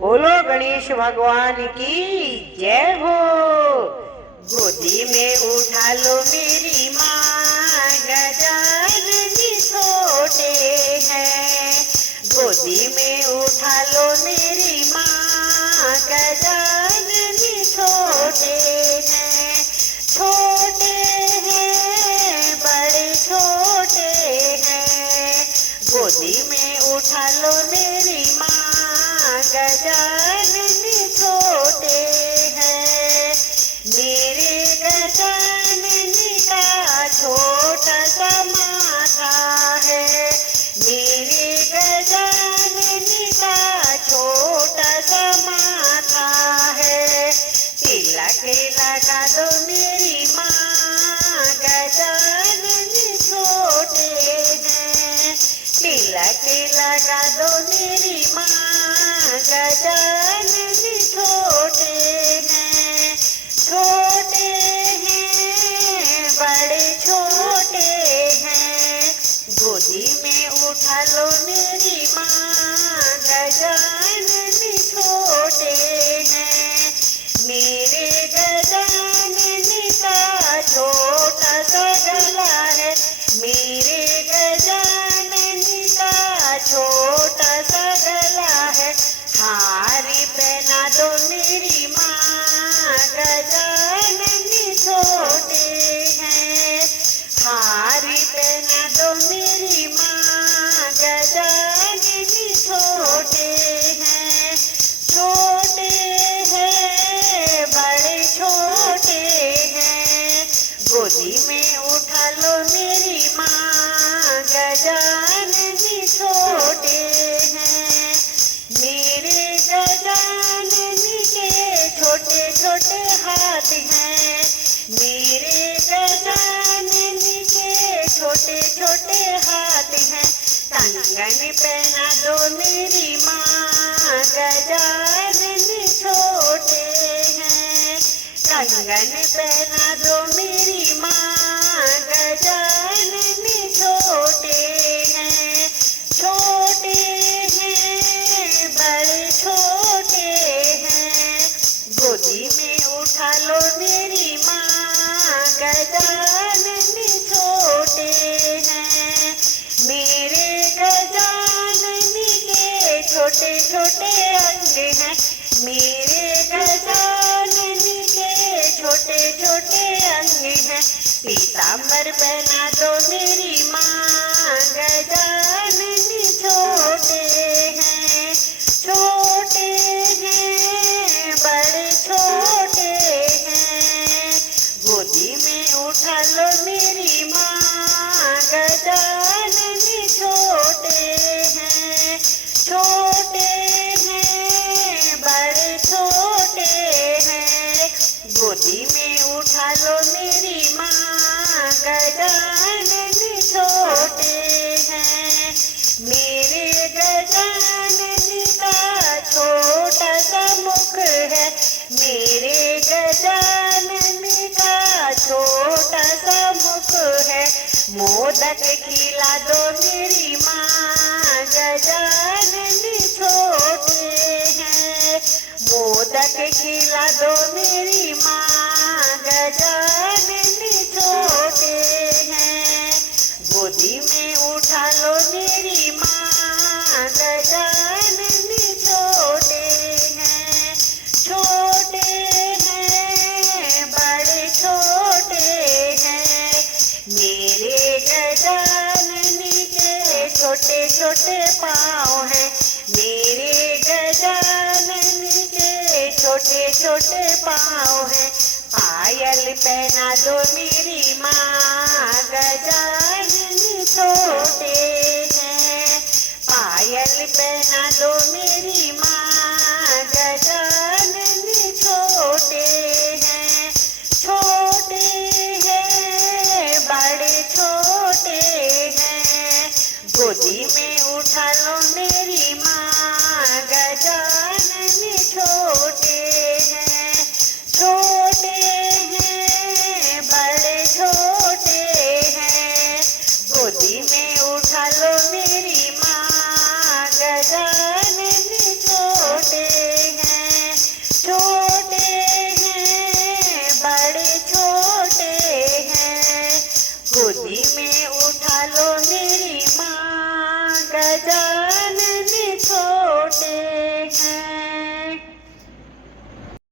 बोलो गणेश भगवान की जय हो। गोदी में उठा लो मेरी माँ, गजानन जी छोटे हैं। गोदी में उठा लो मेरी माँ, गजानन जी छोटे हैं। छोटे हैं बड़े छोटे हैं। गोदी में उठा लो मेरी माँ, गजानन छोटे हैं। मेरे गजानन का छोटा सा माथा है। मेरे गजानन का छोटा सा माथा है। तिलक लगा दो मेरी माँ, गजानन छोटे हैं। तिलक लगा दो मेरी माँ, गजानन छोटे हैं। छोटे हैं बड़े छोटे हैं। गोदी में उठा लो मेरी माँ, गजानन छोटे हैं। मेरे गजानन का छोटा सा गला है। मेरे गजानन का छोटा सा गला है। हारी पहना दो मेरी माँ, गजानन छोटे हैं। हारी पहना दो मेरी माँ, गजानन छोटे हैं। छोटे हैं बड़े छोटे हैं। गोदी में उठा लो मेरी माँ, गजानन छोटे हैं। मेरे गजानन के छोटे छोटे हाथ हैं। मेरे गजानन के छोटे छोटे हाथ हैं। कंगन पहना दो मेरी माँ, गजानन छोटे हैं। कंगन पहना दो मेरी माँ, गजानन छोटे हैं। छोटे हैं बड़े छोटे हैं। गोदी में उठा लो मेरी माँ, गजानन छोटे हैं। मेरे गजानन के छोटे छोटे अंग हैं। मेरे गजानन के छोटे छोटे अंग हैं। पीतांबर पहना दो मेरी माँ, गजानन छोटे हैं। छोटे हैं बड़े छोटे हैं। गोदी में उठा लो मेरी माँ, गजानन छोटे हैं। छोटे हैं बड़े छोटे हैं। गोदी में उठा लो मेरी माँ, गजानन छोटे हैं। मेरे गजानन का छोटा सा मुख है। मेरे गजानन का छोटा सा मुख है। मोदक खिला दो मेरी माँ, गजानन छोटे हैं। मोदक खिला दो मेरी माँ, गजानन छोटे हैं। गोदी में उठा लो मेरी माँ, गजानन छोटे हैं। छोटे हैं बड़े छोटे हैं। मेरे गजानन के छोटे छोटे पाँव हैं। मेरे गजानन के छोटे छोटे पाँव हैं। पायल पहना दो मेरी माँ, गजानन छोटे हैं। पायल पहना दो मेरी